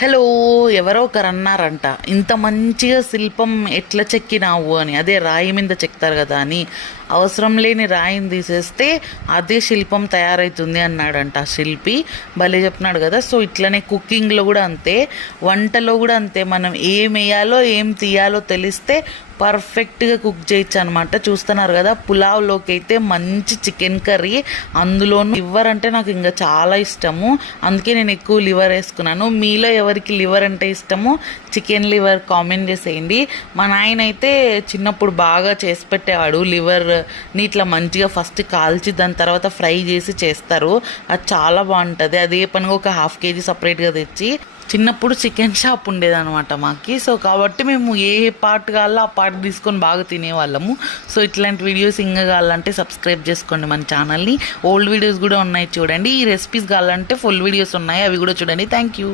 Hello, ఎవరో ఒకరు అన్నారంట, ఇంత మంచిగా శిల్పం ఎట్లా చెక్కినావు అని. అదే రాయి మీద చెక్తారు కదా అని. అవసరం లేని రాయిని తీసేస్తే అదే శిల్పం తయారవుతుంది అన్నాడంట ఆ శిల్పి. భలే చెప్పినాడు కదా. సో ఇట్లనే కుకింగ్లో కూడా అంతే, వంటలో కూడా అంతే. మనం ఏం వేయాలో ఏం తీయాలో తెలిస్తే పర్ఫెక్ట్గా కుక్ చేయొచ్చు అనమాట. చూస్తున్నారు కదా, పులావ్లోకి అయితే మంచి చికెన్ కర్రీ, అందులోనూ లివర్ అంటే నాకు ఇంకా చాలా ఇష్టము. అందుకే నేను ఎక్కువ లివర్ వేసుకున్నాను. మీలో ఎవరికి లివర్ అంటే ఇష్టమో చికెన్ లివర్ కామెంట్ చేసేయండి. మా నాయన అయితే చిన్నప్పుడు బాగా చేసి పెట్టేవాడు. లివర్ని ఇట్లా మంచిగా ఫస్ట్ కాల్చి దాని తర్వాత ఫ్రై చేసి చేస్తారు. అది చాలా బాగుంటుంది. అదే పనిగా ఒక 1/2 kg సపరేట్గా తెచ్చి, చిన్నప్పుడు చికెన్ షాప్ ఉండేదన్నమాట మాకి. సో కాబట్టి మేము ఏ పార్ట్ కావాలో ఆ పార్ట్ తీసుకొని బాగా తినేవాళ్ళము. సో ఇట్లాంటి వీడియోస్ ఇంకా కావాలంటే సబ్స్క్రైబ్ చేసుకోండి మన ఛానల్ని. ఓల్డ్ వీడియోస్ కూడా ఉన్నాయి చూడండి. ఈ రెసిపీస్ కావాలంటే ఫుల్ వీడియోస్ ఉన్నాయి, అవి కూడా చూడండి. Thank you.